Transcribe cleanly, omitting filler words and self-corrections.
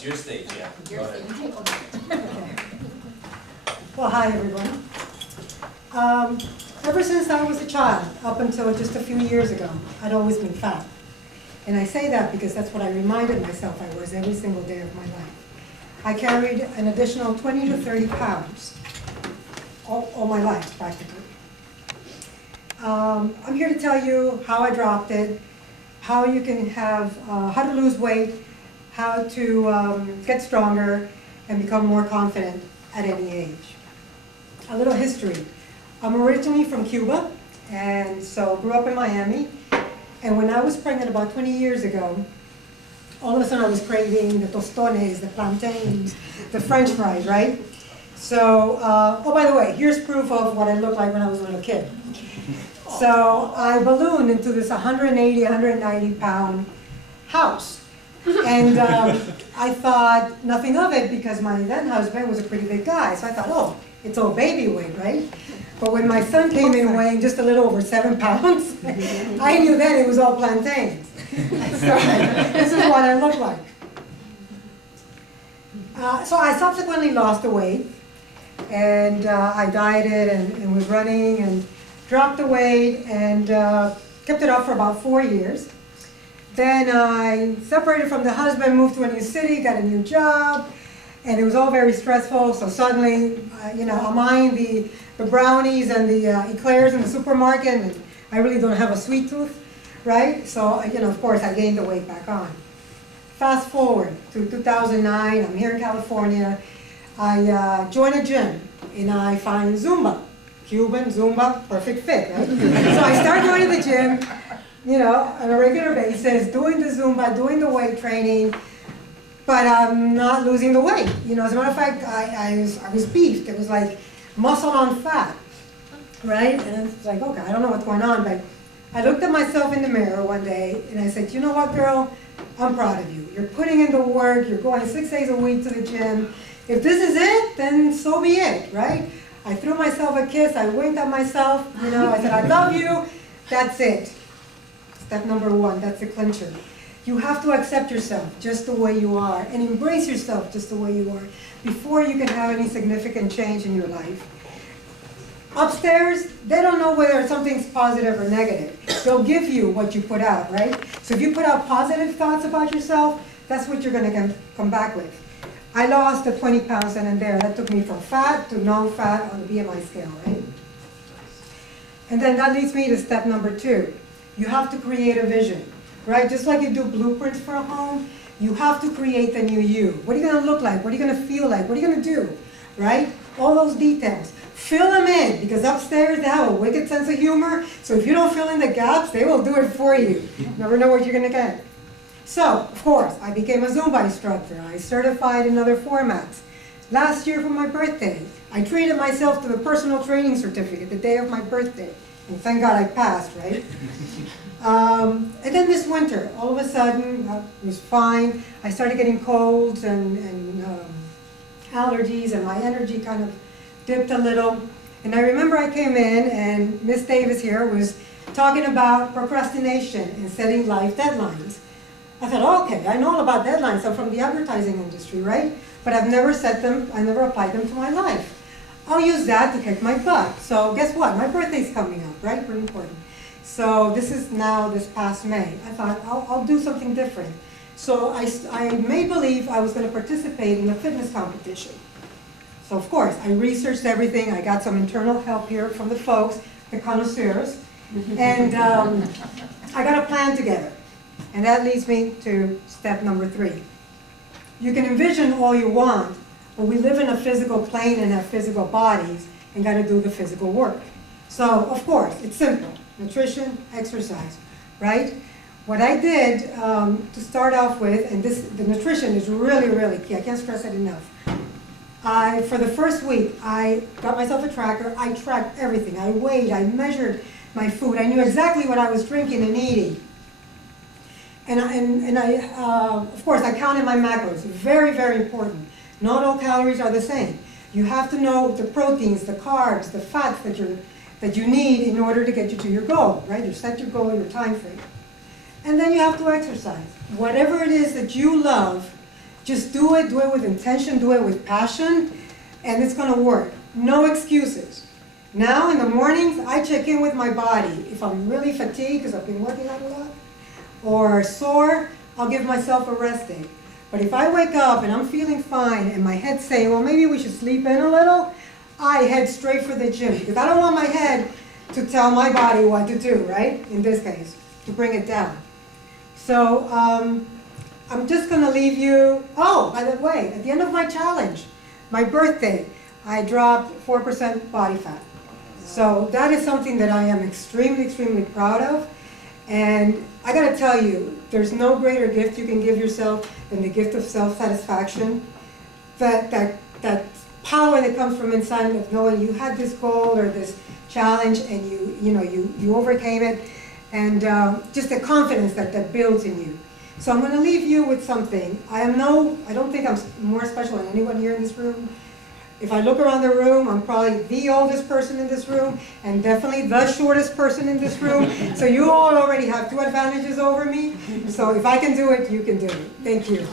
It's your stage, yeah. Your Go ahead. stage. Okay. Well, hi everyone. Ever since I was a child, up until just a few years ago, I'd always been fat. And I say that because that's what I reminded myself I was every single day of my life. I carried an additional 20 to 30 pounds all my life, practically. I'm here to tell you how I dropped it, how you can have, how to lose weight, how to get stronger and become more confident at any age. A little history. I'm originally from Cuba, and so grew up in Miami. And when I was pregnant about 20 years ago, all of a sudden I was craving the tostones, the plantains, the French fries, right? So, oh, by the way, here's proof of what I looked like when I was a little kid. So I ballooned into this 180, 190 pound house. And I thought nothing of it because my then husband was a pretty big guy. So I thought, oh, it's all baby weight, right? But when my son came in weighing just a little over 7 pounds, I knew then it was all plantains. So this is what I look like. So I subsequently lost the weight, and I dieted and was running and dropped the weight and kept it up for about 4 years. Then I separated from the husband, moved to a new city, got a new job, and it was all very stressful. So suddenly, I'm eyeing the brownies and the eclairs in the supermarket, and I really don't have a sweet tooth, right? So, of course, I gained the weight back on. Fast forward to 2009, I'm here in California. I join a gym, and I find Zumba. Cuban, Zumba, perfect fit, right? So I start going to the gym, on a regular basis, doing the Zumba, doing the weight training, but I'm not losing the weight. As a matter of fact, I was beefed. It was like muscle on fat, right? And it's like, okay, I don't know what's going on, but I looked at myself in the mirror one day, and I said, you know what, girl? I'm proud of you. You're putting in the work. You're going 6 days a week to the gym. If this is it, then so be it, right? I threw myself a kiss. I winked at myself. I said, I love you. That's it. Step number one, that's the clincher. You have to accept yourself just the way you are and embrace yourself just the way you are before you can have any significant change in your life. Upstairs, they don't know whether something's positive or negative. They'll give you what you put out, right? So if you put out positive thoughts about yourself, that's what you're going to come back with. I lost the 20 pounds then and there. That took me from fat to non-fat on the BMI scale, right? And then that leads me to step number 2. You have to create a vision, right? Just like you do blueprints for a home, you have to create the new you. What are you going to look like? What are you going to feel like? What are you going to do, right? All those details. Fill them in, because upstairs they have a wicked sense of humor, so if you don't fill in the gaps, they will do it for you. You never know what you're going to get. So, of course, I became a Zumba instructor. I certified in other formats. Last year for my birthday, I treated myself to the personal training certificate the day of my birthday. And thank God I passed, right? And then this winter, all of a sudden, it was fine. I started getting colds and allergies, and my energy kind of dipped a little. And I remember I came in, and Miss Davis here was talking about procrastination and setting life deadlines. I thought, okay, I know all about deadlines. I'm from the advertising industry, right? But I've never set them, I never applied them to my life. I'll use that to kick my butt. So guess what? My birthday's coming up, right? Pretty important. So this is now this past May. I thought, I'll do something different. So I made believe I was going to participate in a fitness competition. So of course, I researched everything. I got some internal help here from the folks, the connoisseurs. And I got a plan together. And that leads me to step number 3. You can envision all you want, but we live in a physical plane and have physical bodies and got to do the physical work. So, of course, it's simple. Nutrition, exercise, right? What I did to start off with, and the nutrition is really, really key. I can't stress it enough. For the first week, I got myself a tracker. I tracked everything. I weighed, I measured my food. I knew exactly what I was drinking and eating. And of course, I counted my macros. Very, very important. Not all calories are the same. You have to know the proteins, the carbs, the fats that you need in order to get you to your goal, right? You set your goal, your time frame. And then you have to exercise. Whatever it is that you love, Just do it with intention, do it with passion, and it's gonna work. No excuses. Now in the mornings, I check in with my body. If I'm really fatigued because I've been working out a lot, or sore, I'll give myself a rest day. But if I wake up and I'm feeling fine and my head's saying, well, maybe we should sleep in a little, I head straight for the gym because I don't want my head to tell my body what to do, right? In this case, to bring it down. So I'm just going to leave you, oh, by the way, at the end of my challenge, my birthday, I dropped 4% body fat. So that is something that I am extremely, extremely proud of. And I got to tell you, there's no greater gift you can give yourself than the gift of self-satisfaction. That power that comes from inside of knowing you had this goal or this challenge and you overcame it, and just the confidence that builds in you. So I'm going to leave you with something. I don't think I'm more special than anyone here in this room. If I look around the room, I'm probably the oldest person in this room and definitely the shortest person in this room. So you all already have 2 advantages over me. So if I can do it, you can do it. Thank you.